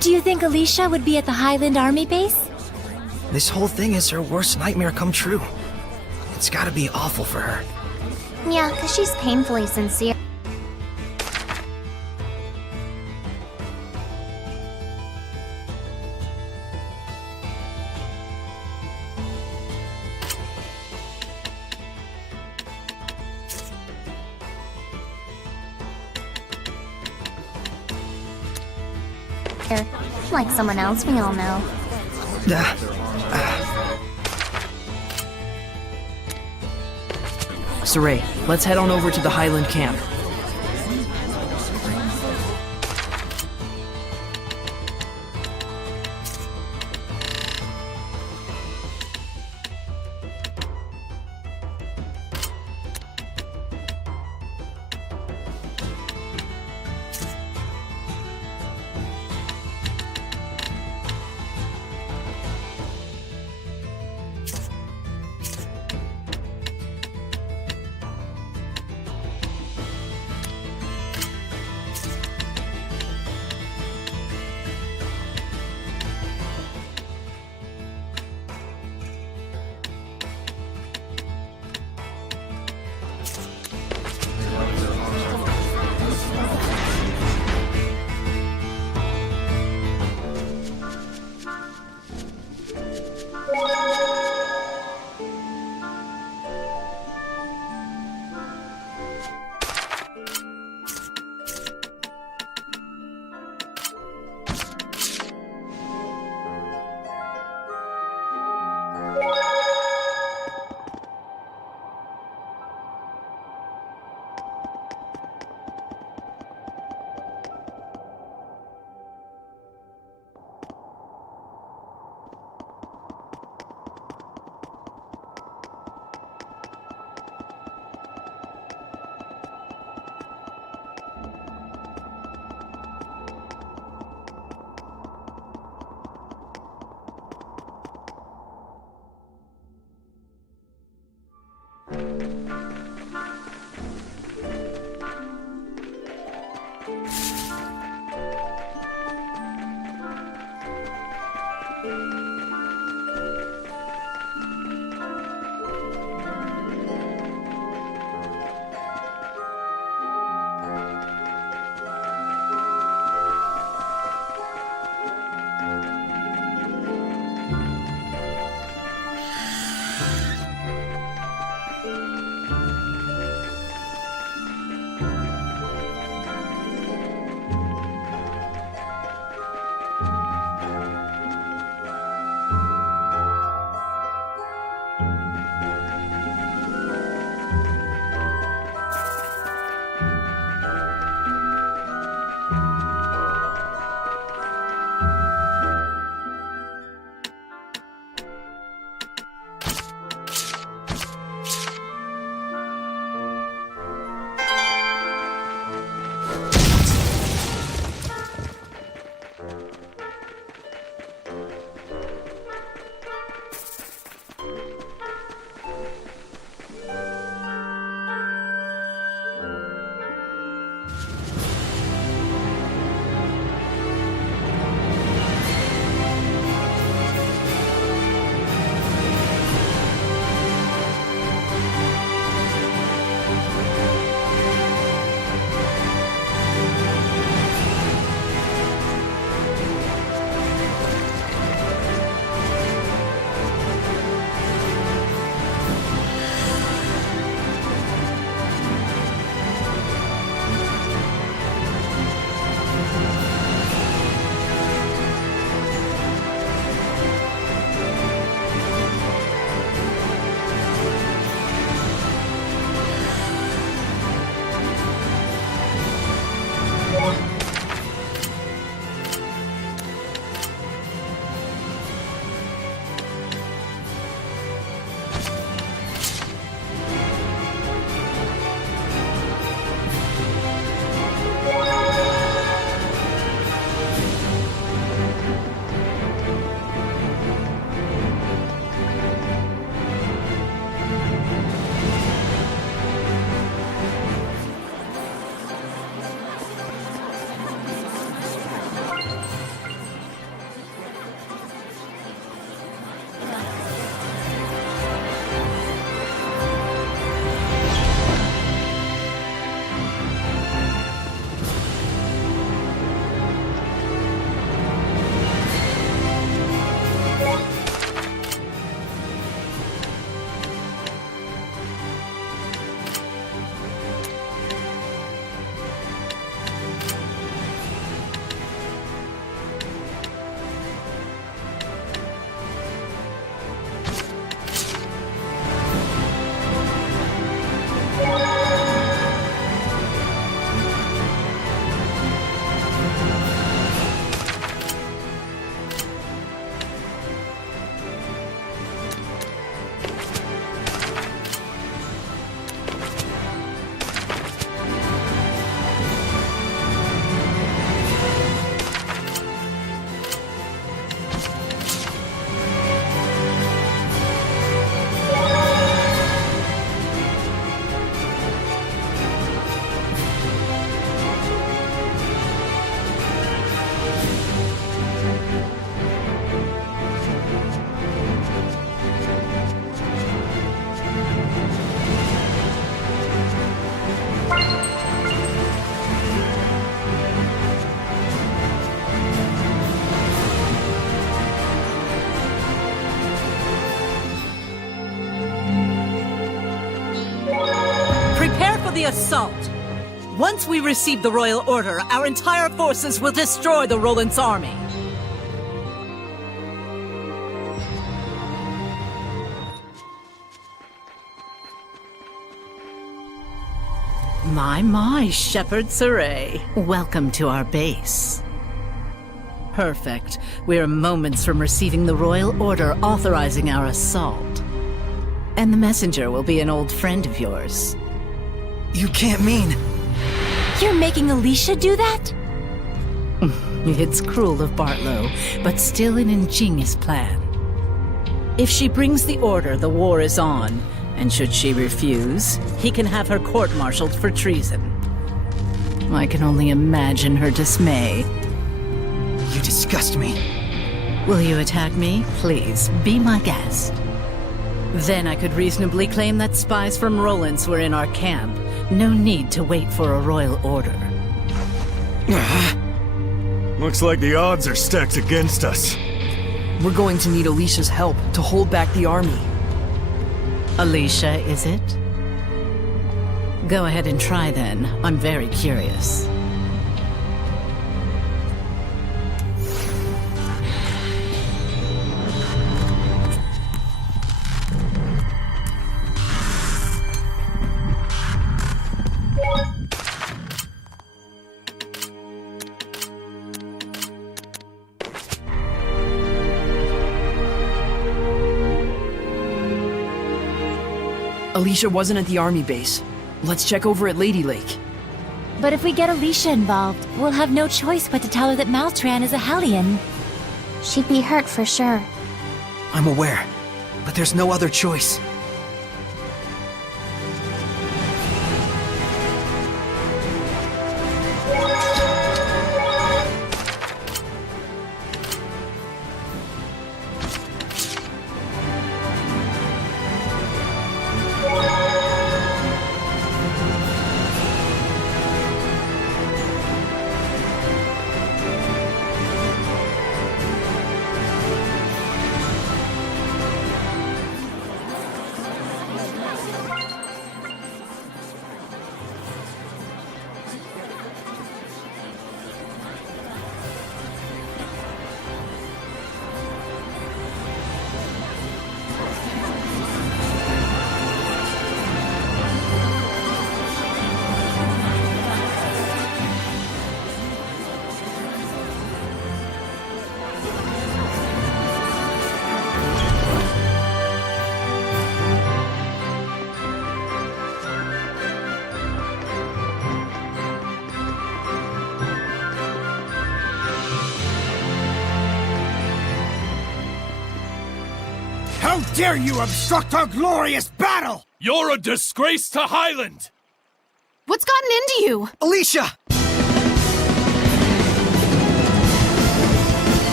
Do you think Alisha would be at the Highland Army base? This whole thing is her worst nightmare come true. It's gotta be awful for her. Yeah, 'cause she's painfully sincere. Like someone else we all know. Saray, let's head on over to the Highland camp. the assault! Once we receive the royal order, our entire forces will destroy the Roland's army. My, Shepherd Saray. Welcome to our base. Perfect. We're moments from receiving the royal order authorizing our assault. And the messenger will be an old friend of yours. You can't mean... You're making Alisha do that? It's cruel of Bartlow, but still an ingenious plan. If she brings the order, the war is on. And should she refuse, he can have her court-martialed for treason. I can only imagine her dismay. You disgust me. Will you attack me? Please, be my guest. Then I could reasonably claim that spies from Roland's were in our camp. No need to wait for a royal order. Looks like the odds are stacked against us. We're going to need Alisha's help to hold back the army. Alisha, is it? Go ahead and try then. I'm very curious. Alisha wasn't at the army base. Let's check over at Lady Lake. But if we get Alisha involved, we'll have no choice but to tell her that Maltran is a Hellion. She'd be hurt for sure. I'm aware, but there's no other choice. How dare you obstruct our glorious battle! You're a disgrace to Highland! What's gotten into you? Alisha!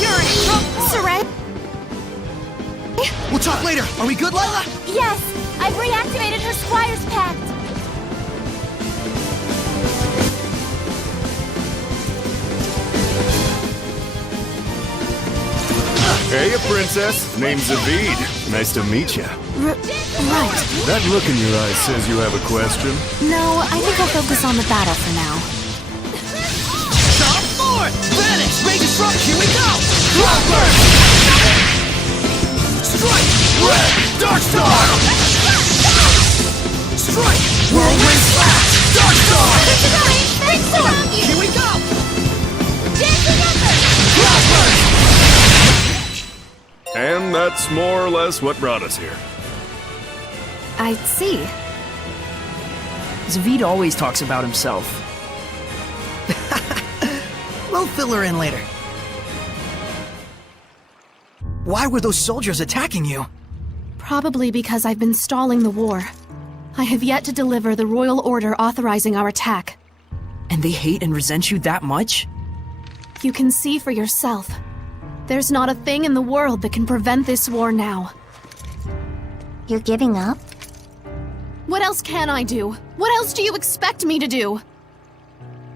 You're in trouble! Saray? We'll talk later. Are we good, Lila? Yes! I've reactivated her Squire's Pact! Hey, princess. Name's Zavid. Nice to meet you. Right. That look in your eyes says you have a question. No, I think I'll focus on the battle for now. Top forward! Vanish! Rage struck! Here we go! Cloudburst! Strike! Red! Dark Star! Strike! Whirlwind Slash! Dark Star! Here we go! Cloudburst! And that's more or less what brought us here. I see. Zavid always talks about himself. We'll fill her in later. Why were those soldiers attacking you? Probably because I've been stalling the war. I have yet to deliver the royal order authorizing our attack. And they hate and resent you that much? You can see for yourself. There's not a thing in the world that can prevent this war now. You're giving up? What else can I do? What else do you expect me to do?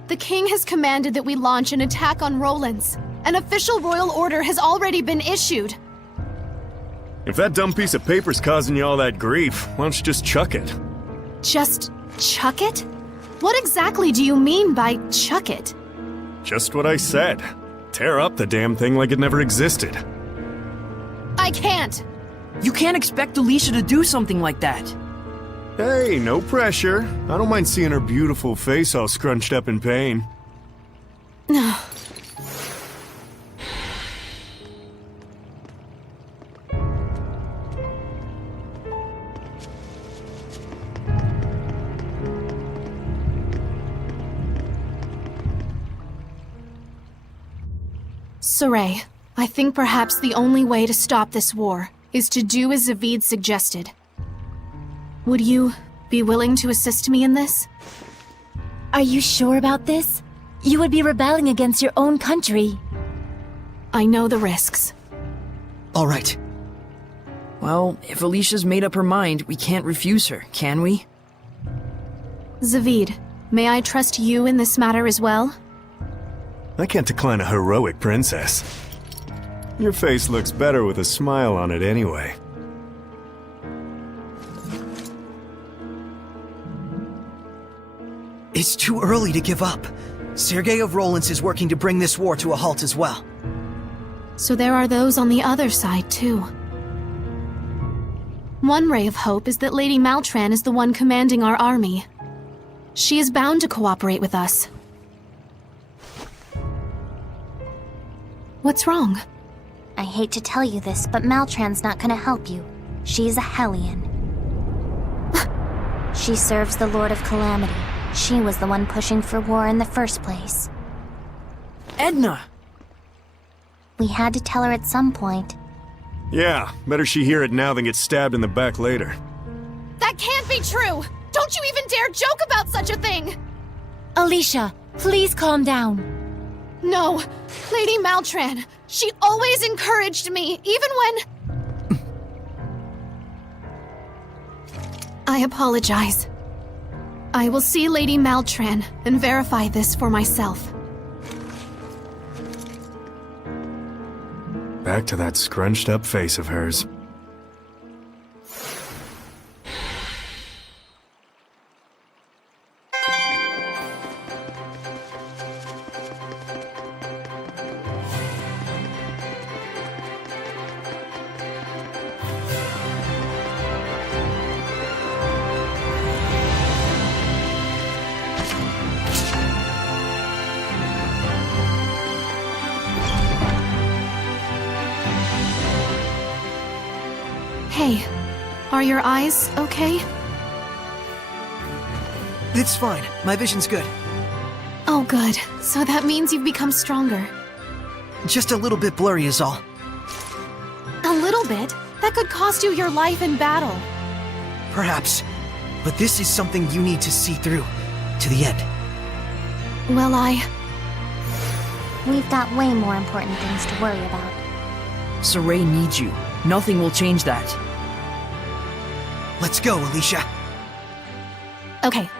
The king has commanded that we launch an attack on Roland's. An official royal order has already been issued. If that dumb piece of paper's causing you all that grief, why don't you just chuck it? Just chuck it? What exactly do you mean by chuck it? Just what I said. Tear up the damn thing like it never existed. I can't! You can't expect Alisha to do something like that. Hey, no pressure. I don't mind seeing her beautiful face all scrunched up in pain. Saray, I think perhaps the only way to stop this war is to do as Zavid suggested. Would you be willing to assist me in this? Are you sure about this? You would be rebelling against your own country. I know the risks. All right. Well, if Alicia's made up her mind, we can't refuse her, can we? Zavid, may I trust you in this matter as well? I can't decline a heroic princess. Your face looks better with a smile on it anyway. It's too early to give up. Sergei of Rollins is working to bring this war to a halt as well. So there are those on the other side, too. One ray of hope is that Lady Maltran is the one commanding our army. She is bound to cooperate with us. What's wrong? I hate to tell you this, but Maltran's not gonna help you. She's a Hellion. She serves the Lord of Calamity. She was the one pushing for war in the first place. Edna! We had to tell her at some point. Yeah, better she hear it now than get stabbed in the back later. That can't be true! Don't you even dare joke about such a thing! Alisha, please calm down. No, Lady Maltran. She always encouraged me, even when... I apologize. I will see Lady Maltran and verify this for myself. Back to that scrunched up face of hers. Hey, are your eyes okay? It's fine. My vision's good. Oh, good. So that means you've become stronger. Just a little bit blurry is all. A little bit? That could cost you your life in battle. Perhaps. But this is something you need to see through. To the end. Well, We've got way more important things to worry about. Saray needs you. Nothing will change that. Let's go, Alisha. Okay.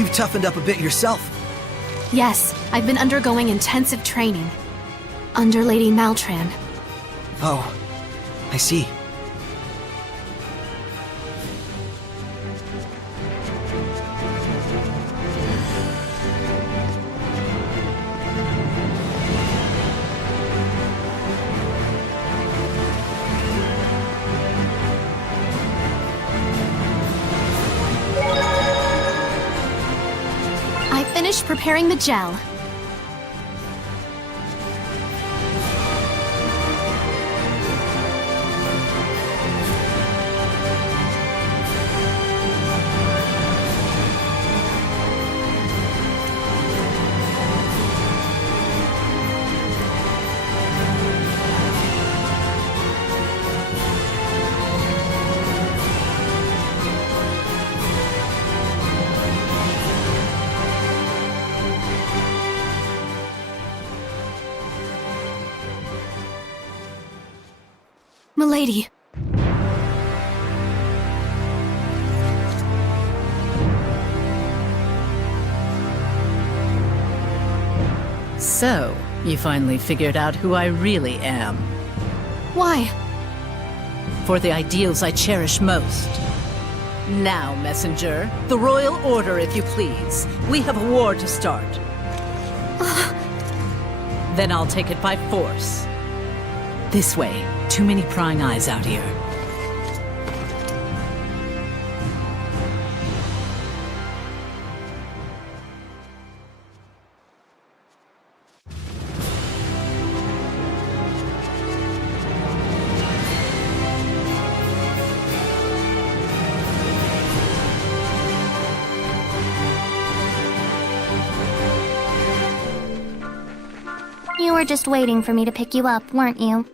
you've toughened up a bit yourself. Yes, I've been undergoing intensive training. Under Lady Maltran. Oh, I see. I finished preparing the gel. Milady. So, you finally figured out who I really am. Why? For the ideals I cherish most. Now, messenger, the royal order, if you please. We have a war to start. Then I'll take it by force. This way. Too many prying eyes out here. You were just waiting for me to pick you up, weren't you?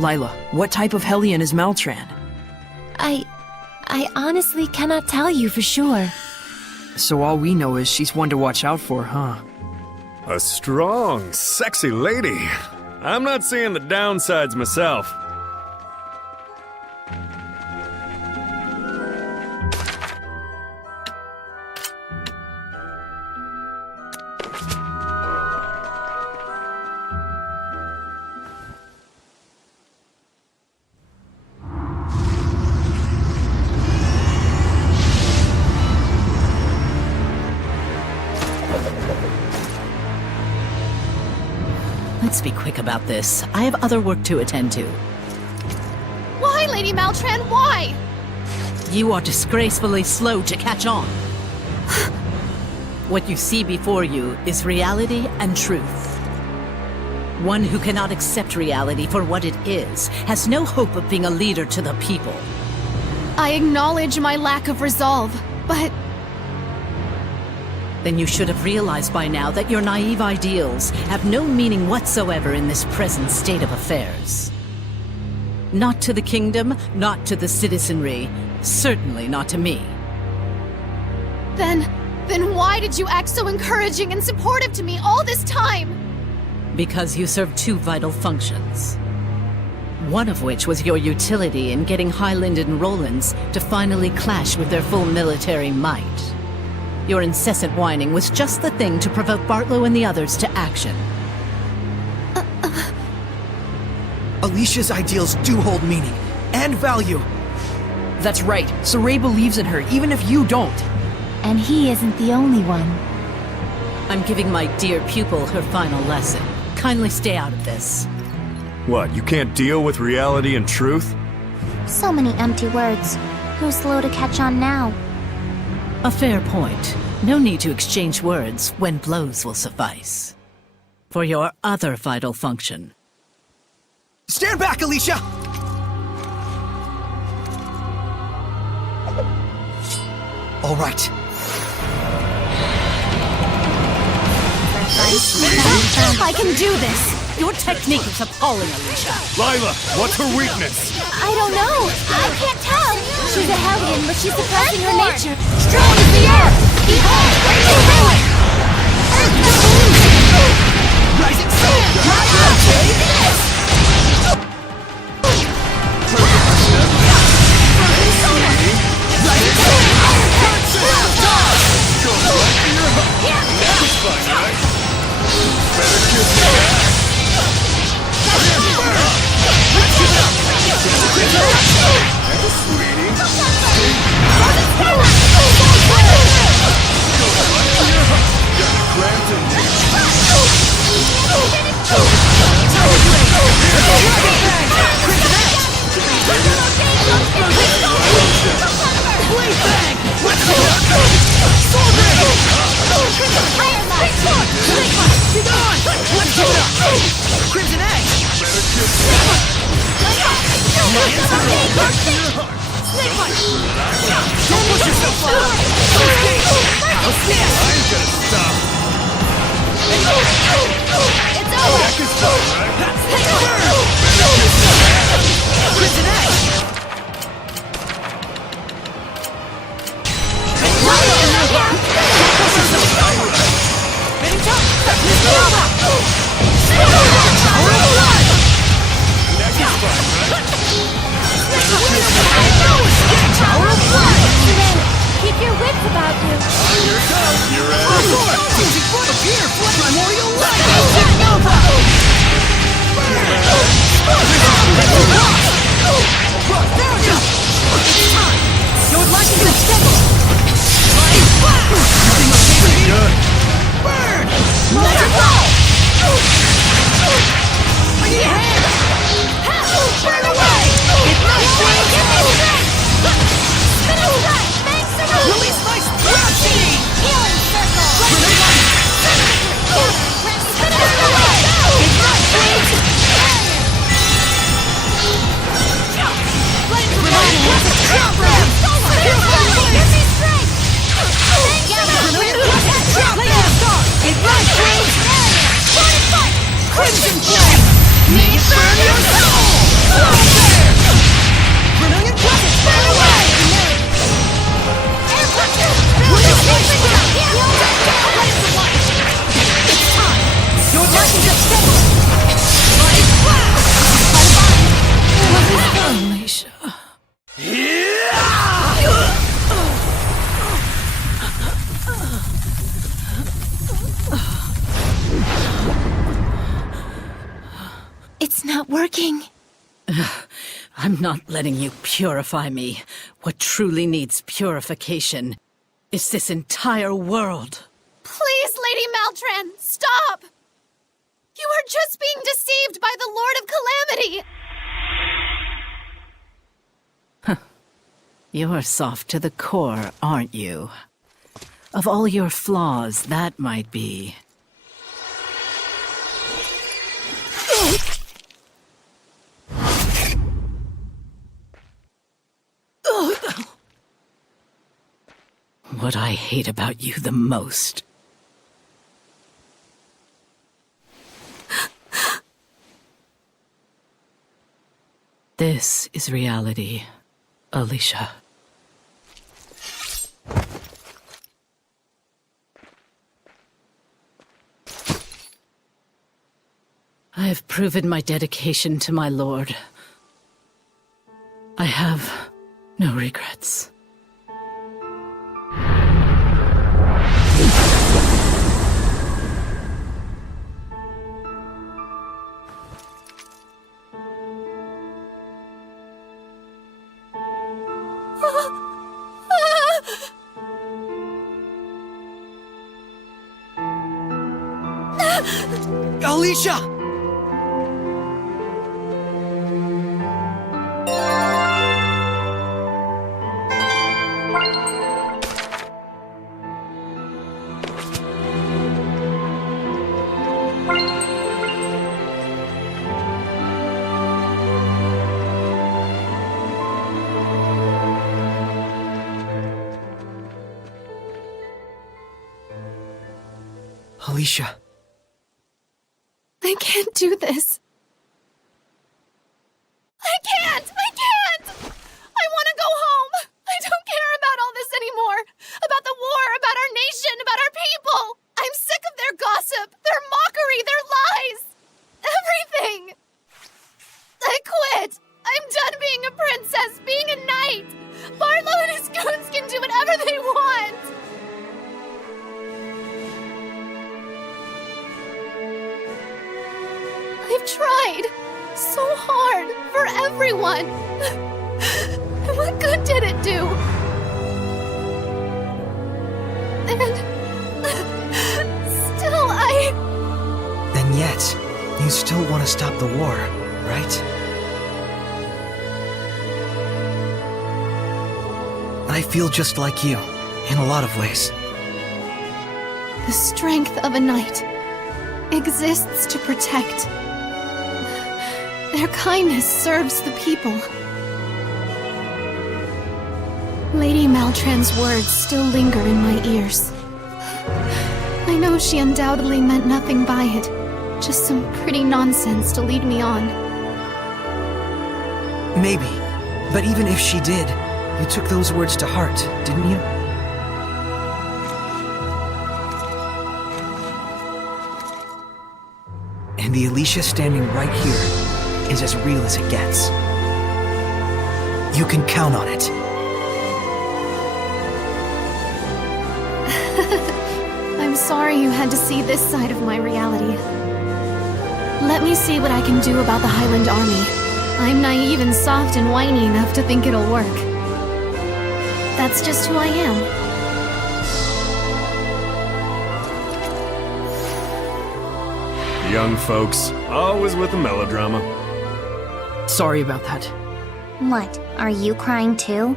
Lila, what type of Hellion is Maltran? I honestly cannot tell you for sure. So all we know is she's one to watch out for, huh? A strong, sexy lady. I'm not seeing the downsides myself. Let's be quick about this. I have other work to attend to. Why, Lady Maltran, why? You are disgracefully slow to catch on. What you see before you is reality and truth. One who cannot accept reality for what it is has no hope of being a leader to the people. I acknowledge my lack of resolve, but Then you should have realized by now that your naive ideals have no meaning whatsoever in this present state of affairs. Not to the kingdom, not to the citizenry, certainly not to me. Then why did you act so encouraging and supportive to me all this time? Because you serve two vital functions. One of which was your utility in getting Highland and Rollins to finally clash with their full military might. Your incessant whining was just the thing to provoke Bartlow and the others to action. Alisha's ideals do hold meaning and value. That's right. Saray believes in her, even if you don't. And he isn't the only one. I'm giving my dear pupil her final lesson. Kindly stay out of this. What, you can't deal with reality and truth? So many empty words. Who's slow to catch on now? A fair point. No need to exchange words when blows will suffice. For your other vital function. Stand back, Alisha! All right. I can do this! Your technique is appalling, Alisha. Lila, what's her weakness? I don't know. I can't tell. She's a Hellion, but she's suppressing her nature. Strong as the earth. Behold, where you going? Rising sun! Keep your wits about you. It's not working. I'm not letting you purify me. What truly needs purification is this entire world. Please, Lady Maltran, stop! You are just being deceived by the Lord of Calamity! You're soft to the core, aren't you? Of all your flaws, that might be. What I hate about you the most. This is reality, Alisha. I have proven my dedication to my lord. I have no regrets. Alisha! Alisha. I can't do this. I can't! I want to go home! I don't care about all this anymore! About the war, about our nation, about our people! I'm sick of their gossip, their mockery, their lies! Everything! I quit! I'm done being a princess, being a knight! Bartlow and his goons can do whatever they want! I've tried so hard for everyone. What good did it do? And still And yet, you still want to stop the war, right? I feel just like you, in a lot of ways. The strength of a knight exists to protect. Their kindness serves the people. Lady Maltran's words still linger in my ears. I know she undoubtedly meant nothing by it, just some pretty nonsense to lead me on. Maybe. But even if she did, you took those words to heart, didn't you? And the Alisha standing right here is as real as it gets. You can count on it. I'm sorry you had to see this side of my reality. Let me see what I can do about the Highland Army. I'm naive and soft and whiny enough to think it'll work. That's just who I am. Young folks, always with the melodrama. Sorry about that. What? Are you crying too?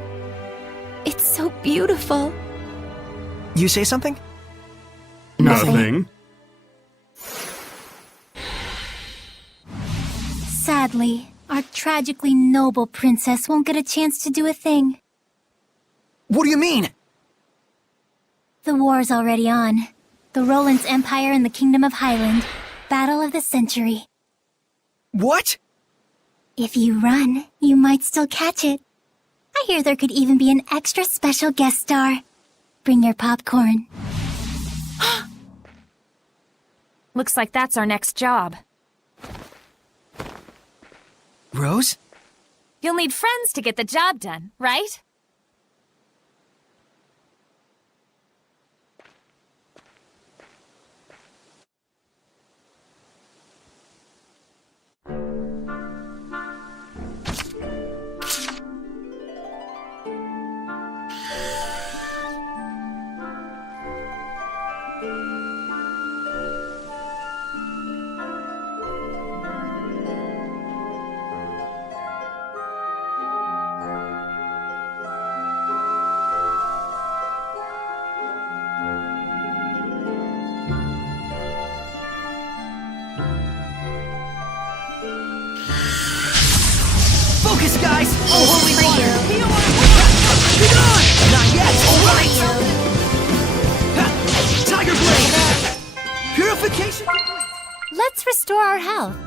It's so beautiful. You say something? Nothing. Sadly, our tragically noble princess won't get a chance to do a thing. What do you mean? The war's already on. The Roland's Empire and the Kingdom of Highland. Battle of the century. What? If you run, you might still catch it. I hear there could even be an extra special guest star. Bring your popcorn. Looks like that's our next job. Rose? You'll need friends to get the job done, right? Focus, guys! Oh, holy water! Be gone! Not yet! Alright! Tiger Blade! Purification complete! Let's restore our health.